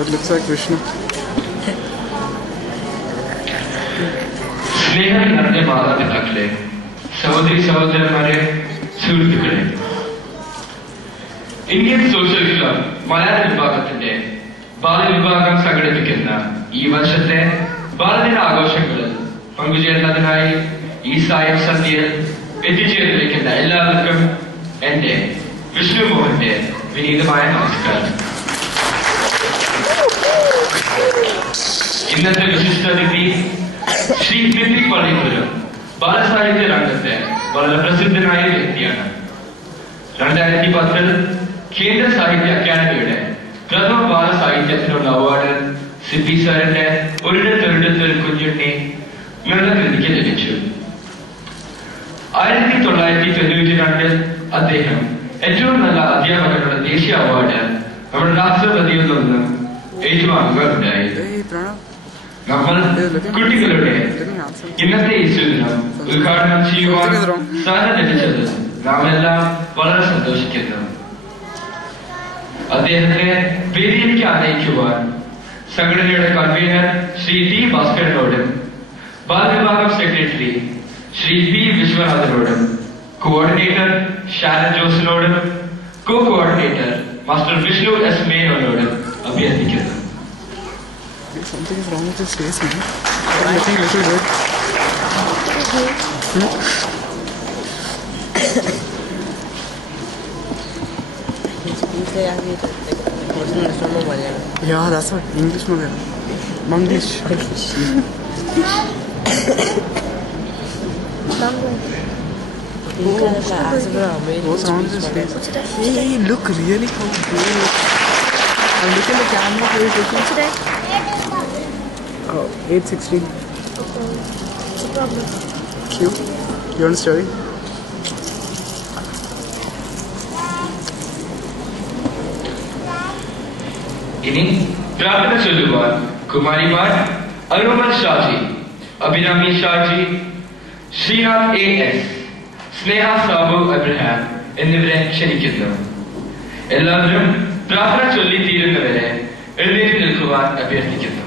That looks like Vishnu. സ്നേഹം നിറഞ്ഞ മാതാപിതാക്കളെ, സഹോദരി സഹോദരന്മാരെ, സുഹൃത്തുക്കളെ, ഇന്ത്യൻ സോഷ്യൽ ക്ലബ് മലയാള വിഭാഗത്തിന്റെ ബാലവിഭാഗം സംഘടിപ്പിക്കുന്ന ഈ വർഷത്തെ ബാലദിന ആഘോഷങ്ങളിൽ പങ്കുചേരുന്നതിനായി ഈ സായം സന്ധ്യയിൽ എത്തിച്ചേർന്നിരിക്കുന്ന എല്ലാവർക്കും എന്റെ വിഷ്ണു മോഹന്റെ വിനീതമായ നമസ്കാരം. ഇന്നത്തെ വിശിഷ്ട അതിഥി ശ്രീ ബിപിൻ പള്ളിപ്പുരം ബാലസാഹിത്യ രംഗത്തെ വളരെ പ്രസിദ്ധനായ വ്യക്തിയാണ്. 2010 കേന്ദ്ര സാഹിത്യ അക്കാദമിയുടെ പ്രഥമ ബാലസാഹിത്യത്തിനുള്ള അവാർഡ് സിബി സാറിന്റെ ഒരിടത്തൊരിടത്തിൽ കുഞ്ഞുണ്ണി എന്ന കൃതിക്ക് ലഭിച്ചു. 1992 അദ്ദേഹം ഏറ്റവും നല്ല അധ്യാപകനുള്ള ദേശീയ അവാർഡ് നമ്മുടെ രാഷ്ട്രപതിയിൽ നിന്ന് ഏറ്റുവാങ്ങുകയുണ്ടായി. നമ്മൾ കുട്ടികളുടെ ഇന്നത്തെ ഈ സുദിനം ഉദ്ഘാടനം ചെയ്യുവാൻ സ്ഥാനം ലഭിച്ചത് നാം എല്ലാം വളരെ സന്തോഷിക്കുന്നു. അദ്ദേഹത്തെ വേദിയിലേക്ക് ആനയിക്കുവാൻ സംഘടനയുടെ കൺവീനർ ശ്രീ ടി ഭാസ്കരനോടും ബാലവിഭാഗം സെക്രട്ടറി ശ്രീ പി വിശ്വനാഥനോടും കോർഡിനേറ്റർ ഷാരൻ ജോസിനോടും co coordinator master Vishnu S മേനോനോടും അഭ്യർത്ഥിക്കുന്നു. Something is wrong with his face, man. I'm looking a little weird. Yeah, that's what English Manglish. What's wrong with his face? Hey, look really how good. I'm looking at the camera. How are you looking today? Oh, 8:16. Okay. No problem. Cute. You want to study? ഇനി പ്രാർത്ഥന ചൊല്ലുവാൻ കുമാരിമാർ അരുമൽ Shaji, Abhirami Shaji, Sreenath AS, സ്നേഹ Sabu Abraham എന്നിവരെ ക്ഷണിക്കുന്നു. എല്ലാവരും പ്രാർത്ഥന ചൊല്ലി തീരുന്നവരെ എഴുന്നേറ്റ് നിൽക്കുവാൻ അഭ്യർത്ഥിക്കുന്നു.